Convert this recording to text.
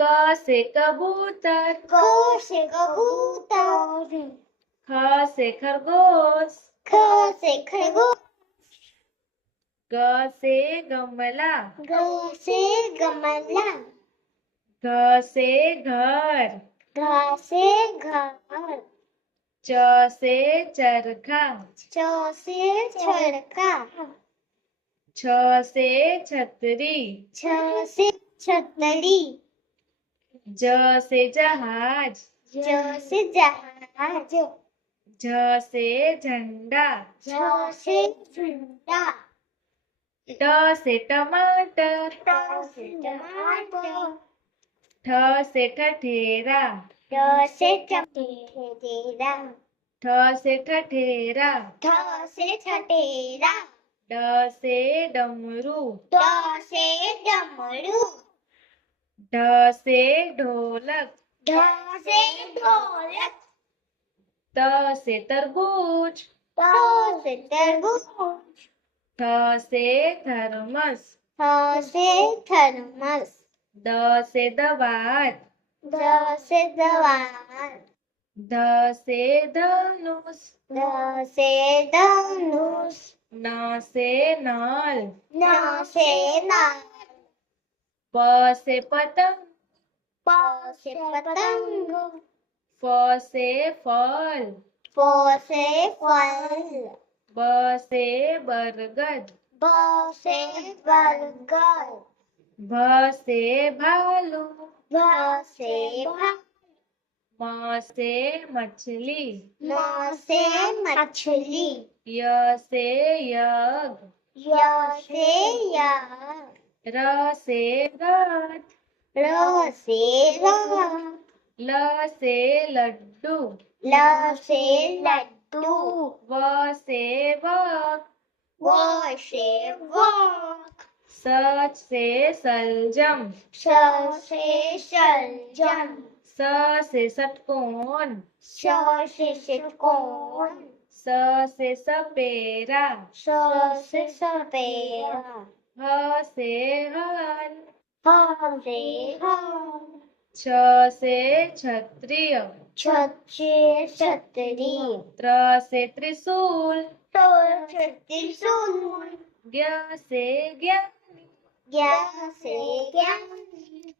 क से कबूतर, क से कबूतर, ख से खरगोश, ख से खरगोश, ग से गमला, ग से गमला, घ से घर, घ से घर, च से चरखा, च से चरखा, छ से छतरी, छ से छतरी, ज से जहाज, ज से जहाज, झ से झंडा, झ से झंडा, ट से टमाटर, ट से टमाटर, ठ से ठठेरा, ठ से ठठेरा, ठ से ठठेरा, ठ से ठठेरा, ड से डमरू, ड से डमरू, ढ से ढोलक, ढ से ढोलक, त से तरबूज, त से तरबूज, थ से थर्मस, थ से थर्मस, द से दवात, द से दवात, ध से धनुष, ध से धनुष, न से नल, न से नल, प से पतंग, प से पतंग, फ से फल, फ से फल, ब से बरगद, ब से बरगद, भ से भालू, भ से भालू, म से मछली, म से मछली, य से यज्ञ, य से यज्ञ, र से रथ, र से रथ, ल से लड्डू, ल से लड्डू, व से वक, व से वक, स से सलजम, स से सलजम, स से षटकोण, स से षटकोण, स से सपेरा, स से सपेरा, ह से हल, ह से हल, छ से क्षत्रिय, छ से छतरी, त्र से त्रिशूल, ट से त्रिशूल, ज्ञ से ज्ञानी, ज्ञ से ज्ञानी,